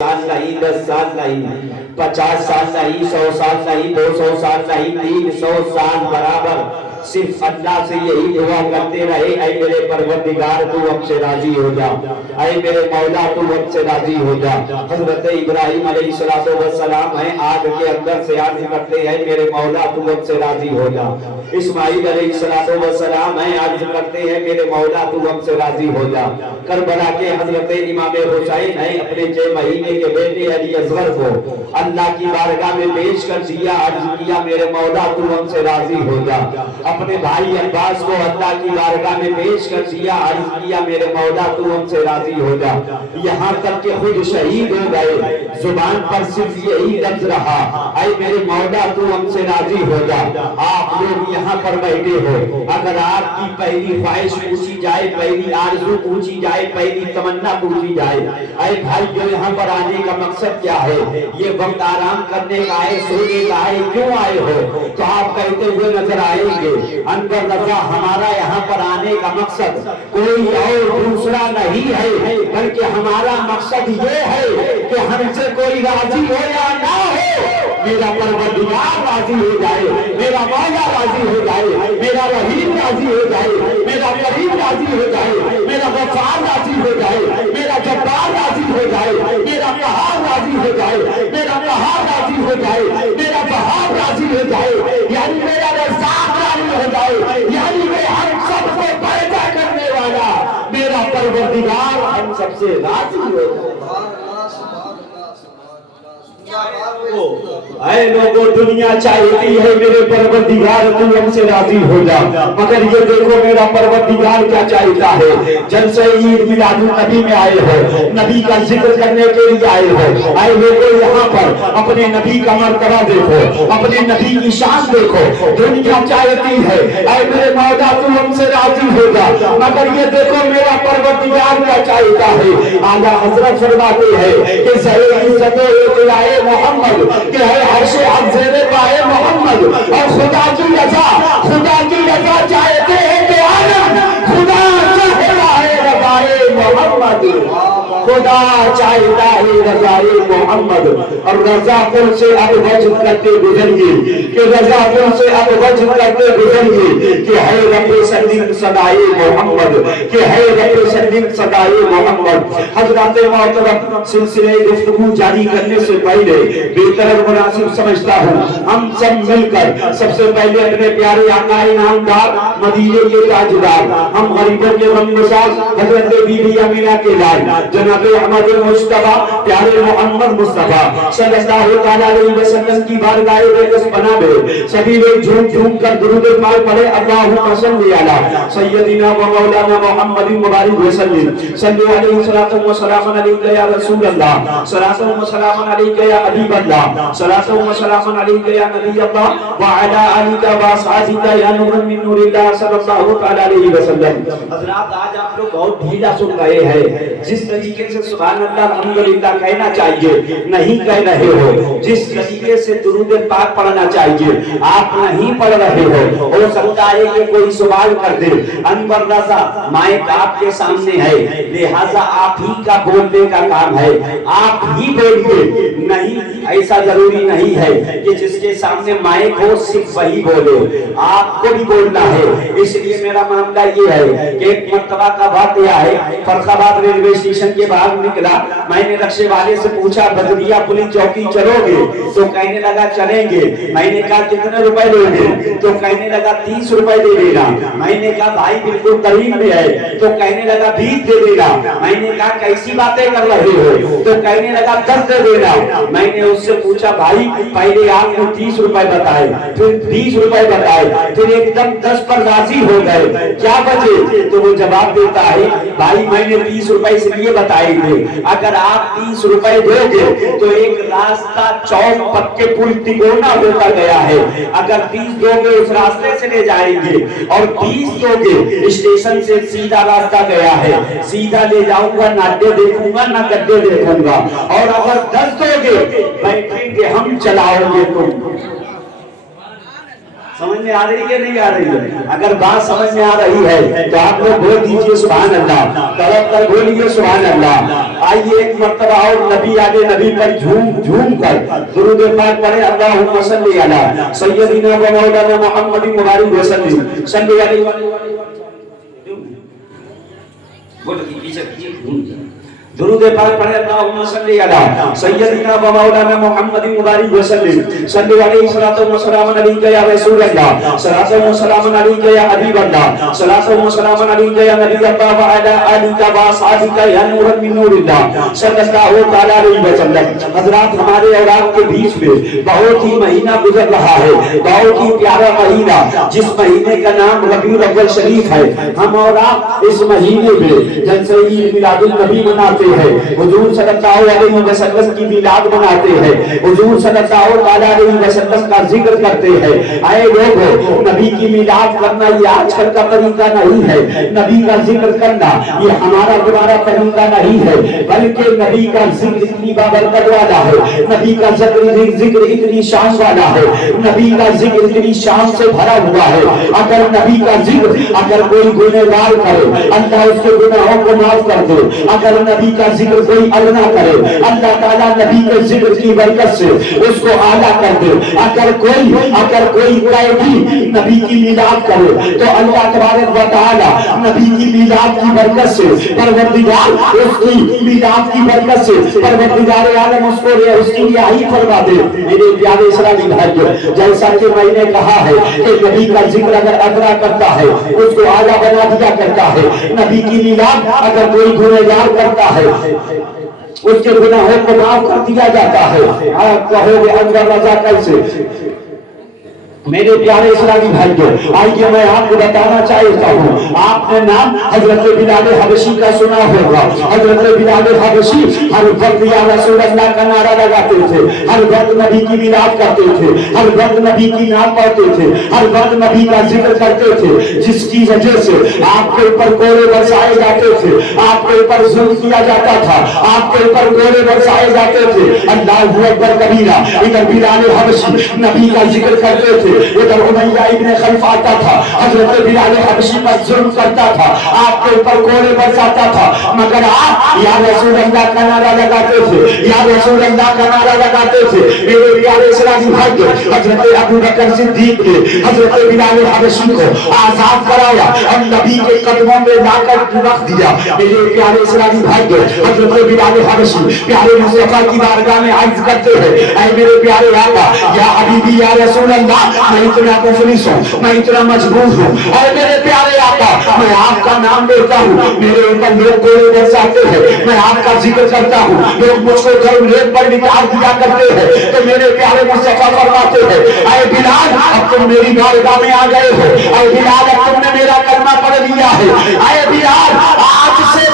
साल नहीं, 10 साल नहीं, 50 साल नहीं, 100 साल नहीं, 200 साल नहीं, 300 साल बराबर सिर्फ अल्लाह से यही दुआ करते रहे, ऐ मेरे परवरदिगार तू हमसे राजी हो जा, ऐ मेरे मौला तू हमसे राजी हो जा। हजरत इब्राहिम अलैहिस्सलाम है, आग के अंदर से अर्ज करते हैं मेरे मौला तू हमसे राजी हो जा। इस्माइल अलैहिस्सलाम है, अर्ज करते हैं मेरे मौला तू हमसे राजी हो जा। करबला के हजरत इमाम हुसैन है, अपने 6 महीने के बेटे अली असगर को अल्लाह की बारगाह में पेश कर दिया, अर्ज किया मेरे मौला तू हमसे राजी हो जा। अपने भाई अब्बास को अल्लाह की बारगाह में पेश कर दिया, अर्ज किया मेरे मौला तू हमसे राजी हो जा। यहाँ तक कि खुद शहीद हो गए, जुबान पर सिर्फ यही लफ्ज रहा, ऐ मेरे मौला तू हमसे राजी हो जा। आप लोग यहाँ पर बैठे हो, अगर आपकी पहली ख्वाहिश पूछी जाए, पहली आरज़ू पूछी जाए, पहली तमन्ना पूछी जाए, ऐ भाई जो यहाँ पर आने का मकसद क्या है, ये वक्त आराम करने का है, सोने का है, क्यों आए हो, तो आप कहते हुए नजर आएंगे अनवर रज़ा हमारा यहाँ पर आने का मकसद कोई और दूसरा नहीं है, बल्कि हमारा मकसद ये है कि हमसे कोई राजी हो या ना हो, मेरा परवरदिगार राजी हो जाए, मेरा मौला राजी हो जाए, मेरा रहीम राजी हो जाए, मेरा करीम राजी हो जाए, मेरा गफ्फार राजी हो जाए, मेरा जब्बार राजी हो जाए, मेरा कहार राजी हो जाए, मेरा कहार राजी हो जाए, मेरा बहार राजी हो जाए, यानी मेरा रज़्ज़ाक़ राजी हो जाए, यानी मैं हम सबको पैदा करने वाला मेरा परवरदिगार हम सबसे राजी हो जाए। ऐ लोगों दुनिया चाहती है मेरे परवरदिगार तू हमसे राजी हो जा, मगर ये देखो मेरा परवरदिगार क्या चाहता है। जलसे ईद मिलादुन नबी में आए हो, नबी का जिक्र करने के लिए आए हो, आए लोगों यहाँ पर अपने नबी का मर्तबा देखो, अपने नबी की शान देखो। दुनिया चाहती है ऐ मेरे मौला तू हमसे राजी हो जा, मगर ये देखो मेरा परवरदिगार क्या चाहता है। आला हजरत फरमाते हैं कि ज़रे इज़्ज़त इलाए मोहम्मद के है अर्शे अफ़ज़ल पाए मोहम्मद, और खुदा की रज़ा चाहते हैं कि आलम खुदा चाहता है रज़ाए मोहम्मद, खुदा चाहता है रज़ाए मोहम्मद। और रज़ा कुल से अब वजह करते गुजरिए कि रज़ा कुल से अब वजह करते गुजरिए कि है रब्बे सल्लिम सदाए मोहम्मद, कि है रब्बे सल्लिम सदाए मोहम्मद। हज़रत मोहतरम सिलसिले गुफ्तगू जारी करने से पहले बेहतर मुनासिब समझता हूँ हम सब मिलकर सबसे पहले अपने प्यारे आका इनामदार मदीने के ताजदार, हम गरीबों के गमगुसार हज़रत बीबी अमीना के लाल जनाब अहमद मुस्तफा प्यारे मोहम्मद मुस्तफा सल्लल्लाहु अलैहि वसल्लम की बारगाह बेकस बनावे सभी लोग झूम झूम कर दुरूद पाक पढ़े। अल्लाहुम्मा सल्ली अला सय्यदिना व मौलाना मुहम्मदिन मुबारक वसल्लम सल्लु अलैहि सलातु व सलाम अलैका या रसूल अल्लाह, सलातु व सलाम अलैका या हबीब अल्लाह, सलातु व सलाम अलैका या नबी अल्लाह व अला आलिका व असहाबिका या नूरन मिन नूरिल्लाह सल्लल्लाहु अलैहि वसल्लम। हज़रात आज आप लोग बहुत ढीला सुन रहे हैं, जिस तरीके से सुभान अल्लाह अल्हम्दुलिल्लाह कहना चाहिए नहीं कह रहे हो, जिस तरीके से दुरूद पाक पढ़ना चाहिए आप नहीं पढ़ रहे हो सकता है कि कोई सवाल कर दे। अनवर रज़ा माइक आपके सामने है, लिहाजा आप ही का बोलने का काम है, आप ही बोलिए। नहीं, ऐसा जरूरी नहीं है कि जिसके सामने माइक हो सिर्फ वही बोले, आपको भी बोलना है। इसलिए मेरा मामला ये है कि एक मर्तबा का वाक़या है, फर्रुखाबाद रेलवे स्टेशन के बाहर निकला, मैंने रक्शे वाले से पूछा बदरिया पुलिस चौकी चलोगे, तो कहने लगा चलेंगे। मैंने कहा कितने रुपए लोगे, तो कहने लगा 30 रुपए दे देगा। मैंने कहा भाई बिल्कुल करीब में है, तो कहने लगा 20 दे देगा। मैंने कहा कैसी बातें कर रहे हो, तो कहने लगा 10 दे देगा। मैंने उससे पूछा भाई पहले आपने 30 रुपए बताए, फिर 20 रुपए बताए, फिर एकदम 10 पर राजी हो गए, क्या वजह? तो वो जवाब देता है भाई मैंने 30 रुपए इसलिए बताए थे, अगर आप 30 रुपए दोगे तो एक रास्ता चौक पक्के पुल तिकोना होता गया है, अगर 30 दोगे उस रास्ते से ले जाएंगे, और 20 दोगे स्टेशन से सीधा रास्ता गया है, सीधा ले जाऊंगा, ना अड्डे देखूंगा ना गड्ढे देखूंगा। और अगर 10 दोगे बैठेंगे हम, चलाओगे तुम। سمجھ میں آ رہی ہے نہیں آ رہی ہے؟ اگر بات سمجھ میں آ رہی ہے تو آپ لوگ بول دیجئے سبحان اللہ، طرف تک بولیے سبحان اللہ۔ آئیے ایک مرتبہ اور نبی آگے نبی پر جھوم کر درود پاک پڑھیں، اللہم صلی علی سیدنا و مولانا محمد مبارک وسلم صلی علیہ وسلم۔ درود پاک پڑھیں، اللہم صلی علی سیدنا و مولانا محمد مبارک وسلم صلی علیہ الصلوۃ والسلام علیک یا رسول اللہ، صلاۃ و سلام علیک یا حبیب اللہ، صلاۃ و سلام علیک یا نبی اللہ و علی آلک و اصحابک یا نور من نور اللہ صلی اللہ تعالی علیہ وسلم۔ حضرات ہمارے اور آپ کے بیچ میں بہت ہی مہینہ گزر رہا ہے، بہت ہی پیارا مہینہ جس مہینے کا نام ربیع الاول شریف ہے۔ ہم اور آپ اس مہینے میں جلسہ عید میلاد النبی مناتے ہیں، حضور صلی اللہ علیہ وسلم کی میلاد مناتے ہیں، حضور صلی اللہ علیہ وسلم کا ذکر کرتے ہیں۔ اے لوگو، نبی کی میلاد کرنا یہ آج کل کا طریقہ نہیں ہے، نبی کا ذکر کرنا یہ ہمارا دوبارہ طریقہ نہیں ہے، بلکہ نبی کا ذکر اتنی بابرکت والا ہے، نبی کا ذکر اتنی شان والا ہے، نبی کا ذکر اتنی شان سے بھرا ہوا ہے۔ اگر نبی کا ذکر اگر کوئی گنہگار کرے، اللہ اس کے گناہوں کو معاف کر دے۔ اگر نبی کا ذکر کوئی ادنا کرے، اللہ تعالیٰ نبی کے ذکر کی برکت سے اس کو اعلیٰ کر دے۔ اگر کوئی قیدی نبی کی میلاد کرے تو اللہ تبارک و تعالیٰ نبی کی میلاد کی برکت سے پروردگار اس کی میلاد کی برکت سے پروردگار عالم اس کی رہائی فرما دے۔ میرے پیارے اسلامی بھائیو، جیسا کہ میں نے کہا ہے کہ نبی کا ذکر اگر ادنا کرتا ہے اس کو اعلیٰ بنا دیا کرتا ہے، نبی کی میلاد اگر کوئی گنہگار کرتا ہے اس کے گناہوں کو معاف کر دیا جاتا ہے۔ آپ کہو گے انور رضا کیسے؟ میرے پیارے اسلامی بھائیوں، آئیے میں آپ کو بتانا چاہتا ہوں، آپ نے نام حضرت بلال حبشی کا سنا ہوگا۔ حضرت بلال حبشی ہر وقت یا رسول اللہ کا نعرہ لگاتے تھے، ہر وقت نبی کی میلاد کرتے تھے، ہر وقت نبی کی نام پڑھتے تھے، ہر وقت نبی کا ذکر کرتے تھے، جس کی وجہ سے آپ کے اوپر کوڑے برسائے جاتے تھے، آپ کے اوپر ظلم کیا جاتا تھا، آپ کے اوپر کوڑے برسائے جاتے تھے۔ اللہ اکبر کبیرہ، ادھر بلال حبشی نبی کا ذکر کرتے تھے، ادھر امیہ ابن خلف آتا تھا، حضرت بلال حبشی پر ظلم کرتا تھا، آپ کے اوپر کوڑے برساتا تھا، مگر آپ یا رسول اللہ کا نعرہ لگاتے تھے، یا رسول اللہ کا نعرہ لگاتے تھے۔ میرے پیارے اسلامی بھائیو، حضرت ابو بکر صدیق نے حضرت بلال حبشی کو آزاد کرایا اور نبی کے قدموں میں لا کر رکھ دیا۔ میرے پیارے اسلامی بھائیو، حضرت بلال حبشی پیارے مصطفیٰ کی بارگاہ میں عرض کرتے ہیں، اے میرے پیارے آقا، یا حبیبی یا رسول اللہ، میں اتنا مفلس ہوں، میں اتنا مجبور ہوں، اے میرے پیارے آقا، میں آپ کا نام لیتا ہوں، میرے اوپر لوگ کوڑے برساتے ہیں، میں آپ کا ذکر کرتا ہوں، لوگ مجھ کو گھر ریت پر نکال دیا کرتے ہیں، تو میرے پیارے مصطفیٰ فرماتے ہیں، اے بلال اب تم میری بارگاہ میں آ گئے ہو، اے بلال اب تم نے میرا کلمہ پڑھ لیا ہے، اے بلال آج سے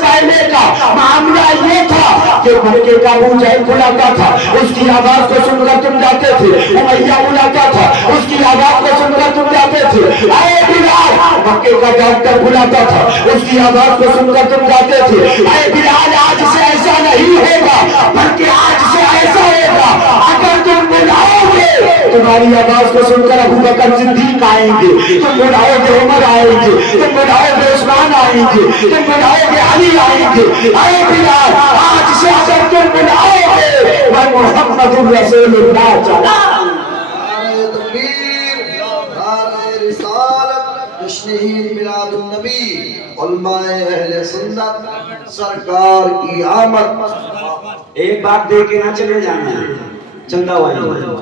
پہلے کا معاملہ یہ تھا کہ مکے کا ابو جہل بلاتا تھا، اس کی آواز کو سن کر تم جاتے تھے، امیہ بلاتا تھا، اس کی آواز کو سن کر تم جاتے تھے۔ اے بلال مکے کا ڈاکٹر بلاتا تھا، اس کی آواز کو سن کر تم جاتے تھے۔ اے بلال آج سے ایسا نہیں ہوگا، بلکہ آج سے ایسا ہوگا اگر تم بلاؤ گے تمہاری آواز کو سن کر ابو بکر صدیق آئیں گے، تم بلاؤ گے عمر آئیں گے، تم بلاؤ گے عثمان آئیں گے، تم بلاؤ گے علی آئیں گے۔ اے بلال آج سے اگر تم بلاؤ گے میں محمد رسول اللہ چلا۔ نعرہ تکبیر، نعرہ رسالت، جشن عید میلاد النبی، علماء اہل سنت سرکار کی آمد۔ ایک بات دے کے نہ چلے جانا ہے، چندہ والی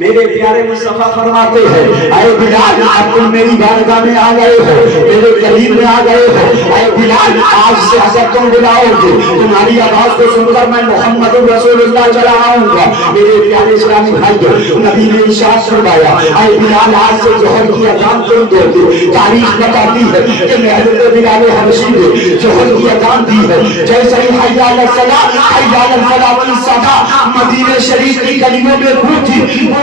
میرے پیارے مصطفیٰ فرماتے ہیں، اے بلال اب تم میری بارگاہ میں آ گئے ہو، میرے قریب میں آ گئے ہو، اے بلال آج سے اگر تم بلاؤ گے تمہاری آواز کو سن کر میں محمد رسول اللہ چلا آؤں گا۔ میرے پیارے اسلامی بھائیو، نبی نے ارشاد فرمایا، اے بلال آج سے ظہر کی اذان تم دو گے۔ تاریخ بتاتی ہے کہ حضرت بلال حبشی نے ظہر کی اذان دی ہے، جیسے ہی حی علی الصلاۃ حی علی الفلاح کی صدا مدینہ شریف کی گلیوں میں گونجی،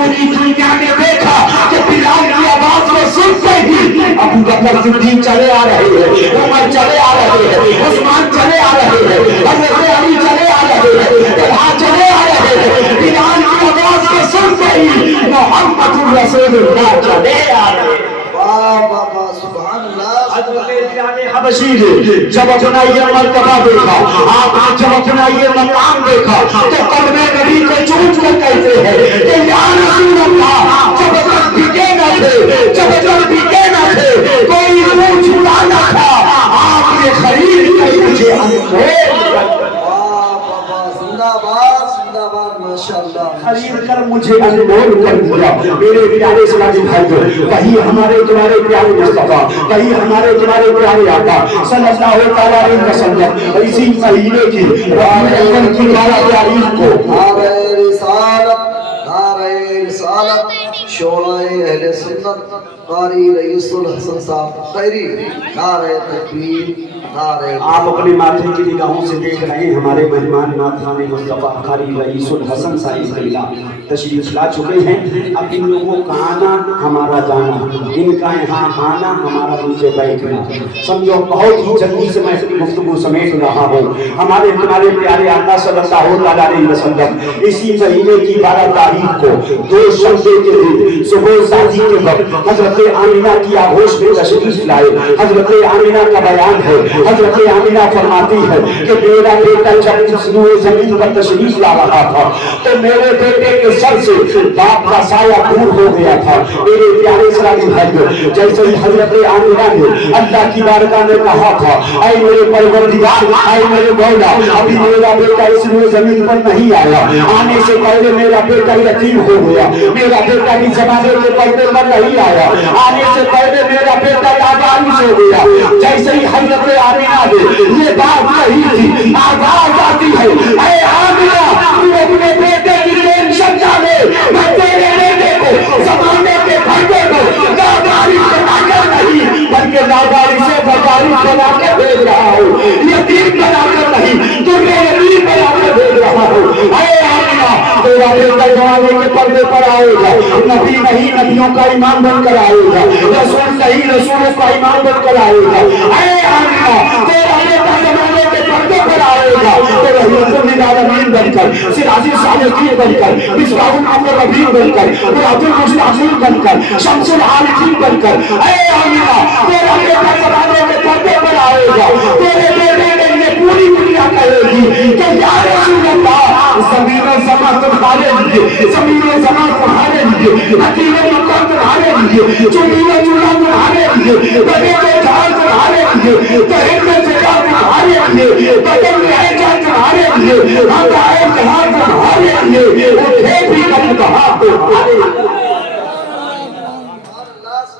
پوری دنیا نے دیکھا کہ بلال کی آواز کو سنتے ہی ابو بکر صدیق چلے آ رہے ہیں، عمر چلے آ رہے ہیں، عثمان چلے آ رہے ہیں، حضرت علی چلے آ رہے ہیں، طلحہ چلے آ رہے ہیں۔ بلال کی آواز کو سنتے ہی محمد रसूल ना चले आए। वाह वाह वाह, सुभान अल्लाह। हबशी ने जब अपना ये मर्तबा देखा, आपने जब अपना ये मकाम देखा, तो कलमे नबी को चूम कर कहते हैं कि या रसूल अल्लाह, जब तक बिके न थे, जब तक बिके न थे, कोई रूह छुड़ा न था, आपने खरीद कर मुझे जिंदाबाद जिंदाबाद, माशाअल्लाह, खरीद कर मुझे अनमोल कर दिया। मेरे प्यारे इस्लामी भाइयों, वही हमारे तुम्हारे प्यारे मुस्तफा, वही हमारे तुम्हारे प्यारे आका सल्लल्लाहु तआला अलैहि वसल्लम इसी महीने की रबीउल अव्वल की 12 तारीख को नारे रिसालत शोराए अहले सुन्नत कारी रईसुल हसन साहब खैरी, नारे तकबीर, नारे। आप अपने माथे की निगाहों से देख रहे हैं हमारे मेहमान नाथान मुस्तफा कारी रईसुल हसन साहिब कबीला तशरीफ ला चुके हैं। अब इन लोगों का आना हमारा जाना, इनका यहाँ आना हमारा नीचे बैठना, समझो बहुत ही जल्दी से मैं गुफ्तगू समेट रहा हूँ। हमारे तुम्हारे प्यारे आका सल्लल्लाहु अलैहि वसल्लम इसी महीने की 12 तारीख को 2 शम्बे के दिन सुबह साजी के वक्त हजरत आमिना की आगोश में तशरीफ लाए। हजरत आमिना का बयान है, हजरत आमिना फरमाती है कि मेरा बेटा जब इस जमीन पर तशरीफ ला रहा था तो मेरे बेटे के सर से बाप का साया दूर हो गया था। मेरे प्यारे इस्लामी भाइयों, जैसे ही हजरत आमिना ने अल्लाह की बारगाह में कहा था, ऐ मेरे परवरदिगार, ऐ मेरे मौला, अभी मेरा बेटा इस जमीन पर नहीं आया, आने से पहले मेरा बेटा यतीम हो गया, मेरा बेटा इस जमाने के पर्दे पर नहीं आया, आने से पहले मेरा बेटा लावारिस हो गया। जैसे ही हजरत आमिना ने ये बात कही थी, आवाज आती है, ऐ आमिना, तू अपने बेटे की टेंशन जाने, मैं तेरे बेटे को जमाने के पर्दे पर लावारिस बनाकर नहीं बल्कि लावारिस से बवारिस बना के भेज रहा हूँ, यतीम बनाकर नहीं, तुझे यतीम बनाकर भेज रहा हूँ। ऐ आमिना, तेरा बेटा जमाने के पर्दे पर आएगा, नबी नहीं नबियों का ईमान बनकर आएगा, रसूल नहीं रसूलों का ईमान बनकर आएगा। ऐ आमिना, तेरा बेटा जमाने के पर्दे पर आएगा, तो रहमतुल लिल आलमीन बनकर, सिराजुल सालिकीन बनकर, मिसबाहुल मुक़र्रबीन बनकर, मुरादुल मुस्ताफ़ीन बनकर, शम्सुल आरिफीन बनकर। ऐ आमिना, तेरा बेटा जमाने के पर्दे पर आएगा, तेरे बेटे के लिए पूरी दुनिया कहेगी कि या रसूल अल्लाह, ज़मीन ज़मा तुम्हारे लिए, ज़मीन ज़मा तुम्हारे लिए, हकीम मकाम तुम्हारे लिए, चुनीला चूल्हा तुम्हारे लिए, बड़े के झाड़ तुम्हारे लिए, तहे में जगह तुम्हारे लिए, बदन में जान तुम्हारे लिए, हम आए जहां तुम्हारे लिए, उठे भी कल कहा तुम्हारे लिए,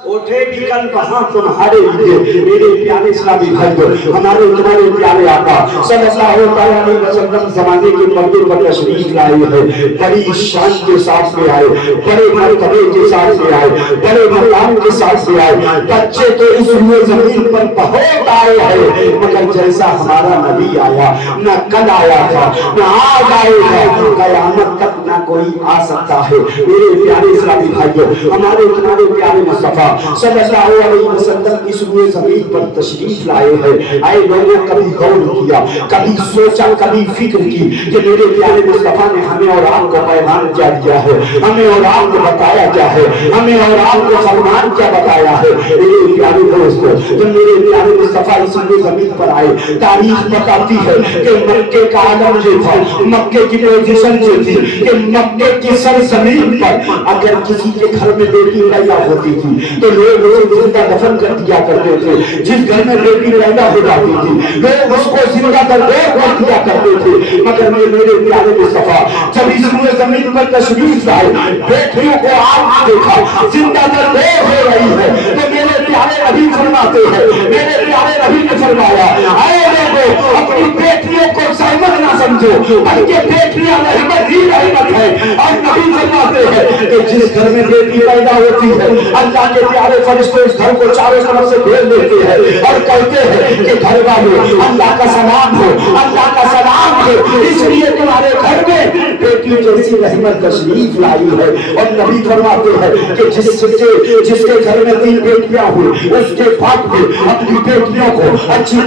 उठे भी कल कहां तुम्हारे लिए। मेरे प्यारे इस्लामी भाइयों, हमारे तुम्हारे प्यारे आका सल्लल्लाहु अलैहि वसल्लम जमाने के पर्दे पर तशरीफ लाए हैं, बड़ी शान के साथ में आए, बड़े मर्तबे के साथ में आए, बड़े मकाम के साथ में आए। बच्चे तो इस जमीन पर बहुत आए हैं, मगर जैसा हमारा नबी आया, न कल आया था, न आज आएगा, कयामत तक न कोई आ सकता है। मेरे प्यारे इस्लामी भाइयों, हमारे तुम्हारे प्यारे मुस्तफा सल्लल्लाहु अलैहि वसल्लम इस जमीन पर तशरीफ लाए हैं। आए लोगों कभी गौर किया, कभी सोचा, कभी फिक्र की कि मेरे प्यारे मुस्तफा ने हमें और आपको पैगाम क्या दिया है, हमें और आपको बताया क्या है, हमें और आपको फरमान क्या बताया है। मेरे प्यारे दोस्तों, जब मेरे प्यारे मुस्तफा इस जमीन पर आए, तारीख बताती है कि मक्के का आलम ये था, मक्के की पोजीशन ये थी कि मक्के की सरजमीन पर अगर किसी के घर में बेटी पैदा होती थी तो लोग उसे जिंदा दफन कर दिया करते थे। जिस घर में बेटी पैदा हो जाती थी लोग उसको जिंदा दरबेर कर दिया करते थे। मगर मेरे प्यारे मुस्तफा जब इस जमीन पर तशरीफ लाए, बेटियों को आप देखा जिंदा दरबेर हो रही है, तो मेरे प्यारे नबी फरमाते हैं, मेरे प्यारे नबी ने फरमाया, ऐ लोगों, अपनी बेटियों को सहमत ना समझो, बल्कि बेटियां रहमत ही रहमत है। और नबी फरमाते हैं कि जिस घर में बेटी पैदा होती है, अल्लाह के प्यारे फरिश्ते उस घर को चारों तरफ से घेर लेते हैं और कहते हैं कि घर वालों अल्लाह का सलाम हो, अल्लाह का सलाम हो, इसलिए तुम्हारे घर में बेटी जैसी रहमत तशरीफ लाई है। और नबी फरमाते हैं कि जिसके घर में 3 बेटियां हुई, उसके बाद में अपनी बेटियों को अच्छी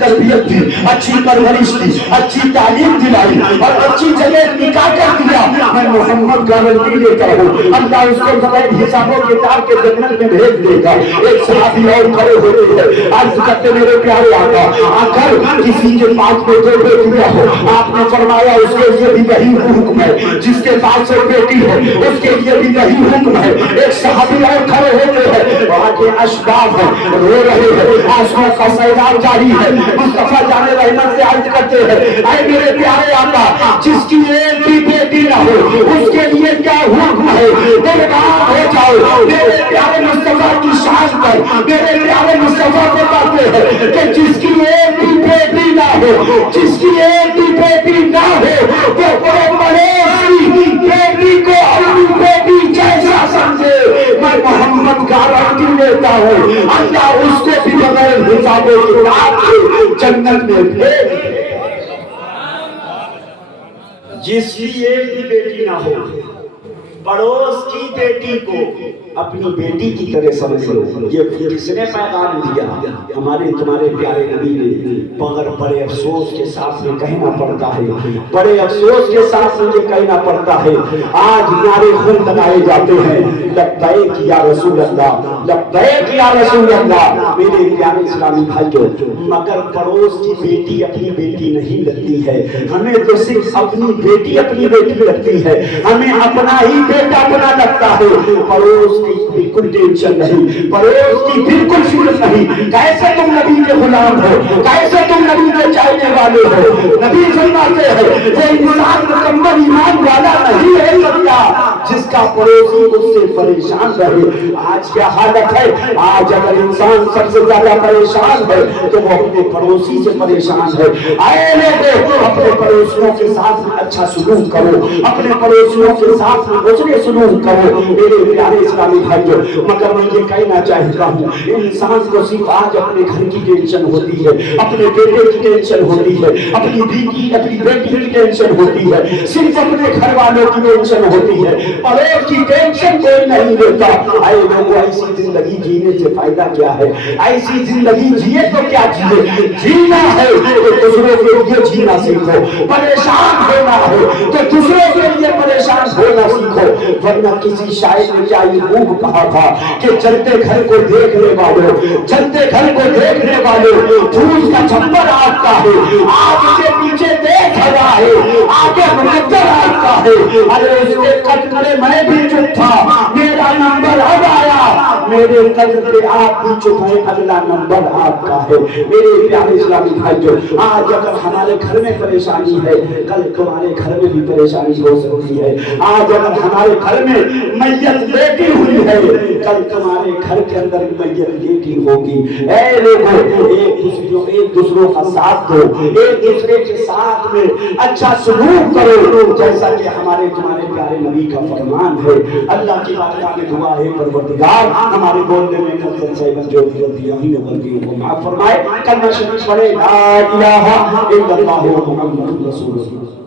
तरबियत दी, अच्छी परवरिश दी, अच्छी तालीम दिलाई और अच्छी जगह निकाह कर दिया। मैं मोहम्मद गारंटी लेता हूँ, अल्लाह उसको बगैर हिसाबों किताब के जन्नत में भेज देगा। एक सहाबी और खड़े होते हैं, अर्ज करते मेरे प्यारे आका, अगर किसी के पास में 2 बेटियां हो, आपने फरमाया उसके लिए भी वही हुक्म है, जिसके पास 1 बेटी है उसके लिए भी वही हुक्म है। एक सहाबी और खड़े होते हैं, वहां के अशबाब रो रहे हैं, आंसुओं का सैलाब जारी है। मुस्तफा जाने रहमत से अर्ज करते हैं, ऐ मेरे प्यारे आका, जिसकी एक भी बेटी ना हो उसके लिए क्या हुक्म है? कुर्बान हो जाओ। मेरे प्यारे मुस्तफा की शान पर मेरे प्यारे मुस्तफा बताते हैं कि जिसकी एक भी बेटी ना हो, जिसकी एक भी बेटी ना हो, वो पड़ोसी बेटी को अपनी बेटी जैसा समझे। मैं मोहम्मद गारंटी लेता हूँ, अल्लाह उसको भी बगैर हिसाबों किताब के जन्नत में भेज। जिसकी एक भी बेटी ना हो, पड़ोस की बेटी को अपनी बेटी की तरह समझ लो। ये किसने पैगाम दिया? हमारे तुम्हारे प्यारे नबी ने। मगर बड़े अफसोस के साथ में कहना पड़ता है, बड़े अफसोस के साथ मुझे कहना पड़ता है, आज नारे खून लगाए जाते हैं, लब्बैक या रसूल अल्लाह, लब्बैक या रसूल अल्लाह। मेरे प्यारे इस्लामी भाइयों, मगर पड़ोस की बेटी अपनी बेटी नहीं लगती है। हमें तो सिर्फ अपनी बेटी लगती है, हमें अपना ही बेटा अपना लगता है। पड़ोस की बिल्कुल टेंशन नहीं, पड़ोस की बिल्कुल फिक्र नहीं। कैसे तुम नबी के गुलाम हो, कैसे तुम नबी के चाहने वाले हो? नबी फरमाते हैं, वो इंसान मुकम्मल ईमान वाला नहीं रह सकता जिसका पड़ोसी उससे परेशान रहे। आज क्या हालत है? आज अगर इंसान सबसे ज्यादा परेशान है तो वो अपने पड़ोसी से परेशान है। आए लोगों, अपने पड़ोसियों के साथ में अच्छा सलूक करो, अपने पड़ोसियों के साथ में उसने सलूक करो। मेरे प्यारे इस्लामी भाइयों, मगर मैं ये कहना चाहता हूँ, इंसान को सिर्फ आज अपने घर की टेंशन होती है, अपने बेटे की टेंशन होती है, अपनी बेटी की टेंशन होती है, सिर्फ अपने घर वालों की टेंशन होती है, पड़ोस की टेंशन कोई नहीं लेता। आए लोगों, ऐसी जिंदगी जीने से फायदा क्या है? ऐसी जिंदगी जिए तो क्या जिए? जीना है तो दूसरों के लिए जीना सीखो, परेशान होना है तो दूसरों के लिए परेशान होना सीखो। वरना किसी शायर ने क्या ये खूब कहा था कि चलते घर को देखने वालों, चलते घर को देखने वालों, फूल का छप्पर आपका है, आग के पीछे देख रहा है, आगे मुकद्दर आपका है। अरे उसके कटरे मैं भी चुप था, मेरा नंबर अब आया, मेरे कदर पे आप भी चुप है, अगला नंबर आपका है। मेरे प्यारे इस्लामी भाइयों, आज अगर हमारे घर में परेशानी है, कल तुम्हारे घर में भी परेशानी हो सकती है। आज अगर हमारे घर में मैयत लेटी हुई है, कल तुम्हारे घर के अंदर मैयत लेटी होगी। ऐ लोगों, एक दूसरों का साथ दो, एक दूसरे के साथ में अच्छा सलूक करो, जैसा कि हमारे तुम्हारे प्यारे नबी का फरमान है। अल्लाह की बारगाह में दुआ है, परवरदिगार हमारे बोलने में कसरत से जो गलतियों को माफ फरमाए। कलमा शरीफ पढ़े, ला इलाहा इल्लल्लाहु मुहम्मदुर रसूलुल्लाह।